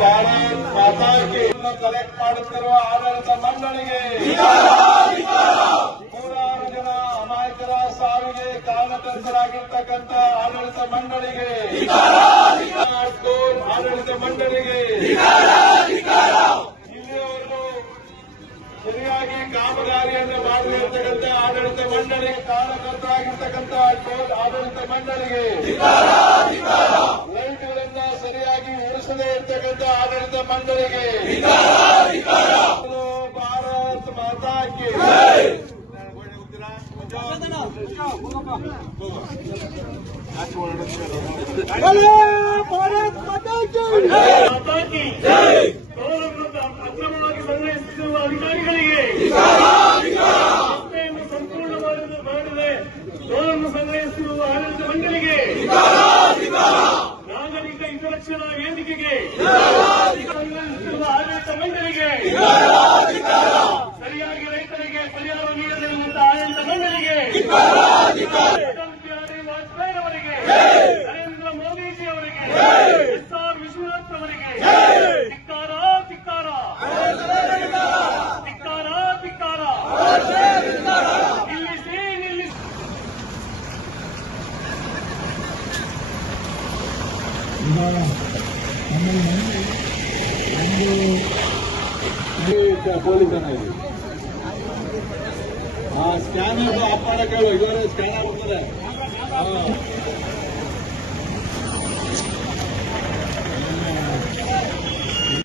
ಭಾರತ್ ಮಾತಾ ಕಿ collect ಮಾಡುತ್ತಿರುವ ಆಡಳಿತ ಮಂಡಳಿಗೆ 106 ಜನ ಅಮಾಯಕರ ಸಾವಿಗೆ ಕಾರಣಕರ್ತರಾಗಿರ್ತಕ್ಕಂಥ ಆಡಳಿತ ಮಂಡಳಿಗೆ, ಆಡಳಿತ ಮಂಡಳಿಗೆ ಇಲ್ಲಿಯವರೆಗೂ ಸರಿಯಾಗಿ ಕಾಮಗಾರಿಯನ್ನು ಮಾಡಲಿರ್ತಕ್ಕಂಥ ಆಡಳಿತ ಮಂಡಳಿಗೆ ಕಾರಣಕರ್ತರಾಗಿರ್ತಕ್ಕಂಥ ಆಡಳಿತ ಮಂಡಳಿಗೆ, ಲೈಟ್ಗಳನ್ನ ಸರಿಯಾಗಿ ಉಳಿಸದೇ ಇರ್ತಕ್ಕಂಥ ಆಡಳಿತ ಮಂಡಳಿಗೆ ಭಾರತ್ ಮಾತಾ ಕಿ ಅಕ್ರಮವಾಗಿ ಸಂಗ್ರಹಿಸುತ್ತಿರುವ ಅಧಿಕಾರಿಗಳಿಗೆ, ರಸ್ತೆಯನ್ನು ಸಂಪೂರ್ಣವಾಗಿದೆ ಟೋಲನ್ನು ಸಂಗ್ರಹಿಸುತ್ತಿರುವ ಆಡಳಿತ ಮಂಡಳಿಗೆ, ನಾಗರಿಕ ಹಿತರಕ್ಷಣಾ ವೇದಿಕೆಗೆ ಸಂಗ್ರಹಿಸುತ್ತಿರುವ ಆಡಳಿತ ಮಂಡಳಿಗೆ, ಸರಿಯಾಗಿ ರೈತರಿಗೆ ಪರಿಹಾರ ನೀಡದಿರುವಂತ ಆಡಳಿತ ಮಂಡಳಿಗೆ, ಅಟಲ್ ಬಿಹಾರಿ ವಾಜಪೇಯಿ ಅವರಿಗೆ, ನರೇಂದ್ರ ಮೋದಿಜಿ ಅವರಿಗೆ, ಎಸ್.ಆರ್. ವಿಶ್ವನಾಥ್ ಅವರಿಗೆ ಧಿಕ್ಕಾರ ಧಿಕ್ಕಾರ ಧಿಕ್ಕಾರ ಧಿಕ್ಕಾರ. ನಿಲ್ಲಿಸಿ ನಿಲ್ಲಿಸಿ. ಪೊಲೀಸನ ಸ್ಕ್ಯಾನರ್ ಆಫ್ ಮಾಡಕ್ಕೆ ಹೇಳು, ಇವರೇ ಸ್ಕ್ಯಾನರ್ ಹೋಗ್ತಾರೆ.